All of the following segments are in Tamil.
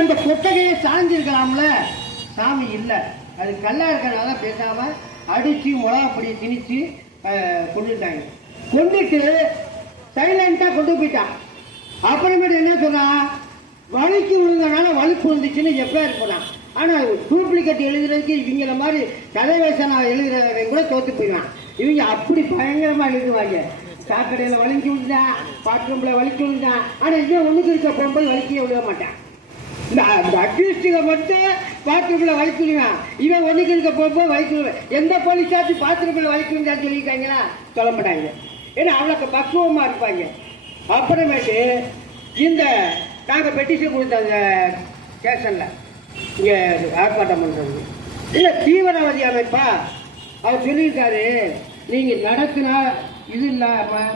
அந்த கொட்டகையை சாஞ்சிருக்கலாம்ல. சாமி இல்லை, அது கல்லா இருக்கிறனால பேசாம அடிச்சு மிளகா பொடியை திணிச்சு கொண்டுட்டாங்க. கொண்டுட்டு சைலண்டா கொண்டு போயிட்டான். அப்புறமேட்டு என்ன சொன்னான், வலிக்கு விழுந்தனால வலிப்பு வந்துச்சுன்னு எப்ப போனான். ஆனா டூப்ளிகேட் எழுதுறதுக்கு இவங்கள மாதிரி கதைவேசனா எழுதுறவங்க கூட தோத்து போயிடுவான். இவங்க அப்படி பயங்கரமா எழுதுவாங்க. சாக்கடையில வலிக்கு விழுந்தான், பாத்ரூம்ல வலிக்கு விழுந்தான். ஆனா இவன் ஒண்ணுக்கு இருக்க போகும்போது வலிக்கவே விழுக மாட்டான். இந்த அக்யூஸ்டுக மட்டும் பாத்ரூம்ல வலிக்கு விழுவான், இவன் ஒண்ணுக்கு இருக்க போகும்போது வலிக்கு விழுவான். எந்த போலீஸாச்சும் பாத்ரூம்ல வலிக்கு விழுந்தான்னு சொல்லியிருக்காங்களா? சொல்ல மாட்டாங்க. ஏன்னா அவ்வளோக்கு பக்குவமா இருப்பாங்க. அப்புறமேட்டு இந்த நாங்கள் பெட்டிஷன் கொடுத்த அந்த ஸ்டேஷன்ல இங்கே ஆர்ப்பாட்டம் பண்ணுறது இல்லை தீவிரவாதி அமைப்பா அவர் சொல்லியிருக்காரு, நீங்கள் நடத்தினா இது இல்லாமல்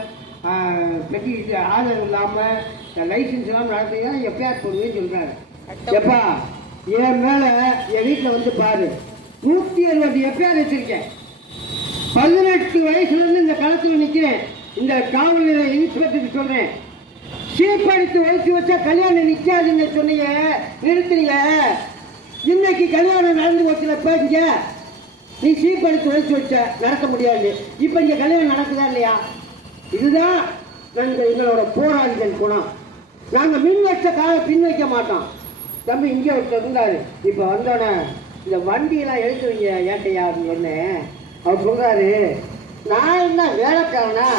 பெட்டி ஆதரவு இல்லாமல் லைசன்ஸ் இல்லாமல் நடத்தினா எஃப்ஐஆர் போடுவேன்னு சொல்கிறாரு. எப்பா என் மேலே என் வீட்டில் வந்து பாரு, 170 எஃப்ஐஆர் வச்சிருக்கேன். 18 வயசுலேருந்து இந்த களத்தில் நிற்கிறேன். இந்த காவல் நிலைய இன்ஸ்பெக்டருக்கு சொல்கிறேன், சீப்படுத்தி வயசு வச்சா கல்யாணம் நிற்காதுன்னு சொன்னீங்க, நிறுத்துறீங்க. இன்னைக்கு கல்யாணம் நடந்து வச்சுலப்ப இங்க நீ சீப்படுத்தி வயசு வச்ச நடக்க முடியாது. இப்ப இங்க கல்யாணம் நடக்குதா இல்லையா? இதுதான் எங்களோட போராளிகள் குணம். நாங்க மின் வச்ச கால பின் வைக்க மாட்டோம். தம்பி இங்க ஒருத்தர் இருந்தாரு, இப்ப வந்தோடனே இந்த வண்டியெல்லாம் எழுத்துவீங்க ஏட்டையா அப்படின்னு சொன்னேன். அவர் சொல்றாரு, நான் என்ன வேலைக்காரனா,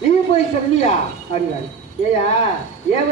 நீ போய் சொல்லியா அப்படின்னாரு. ஏயா ஏன்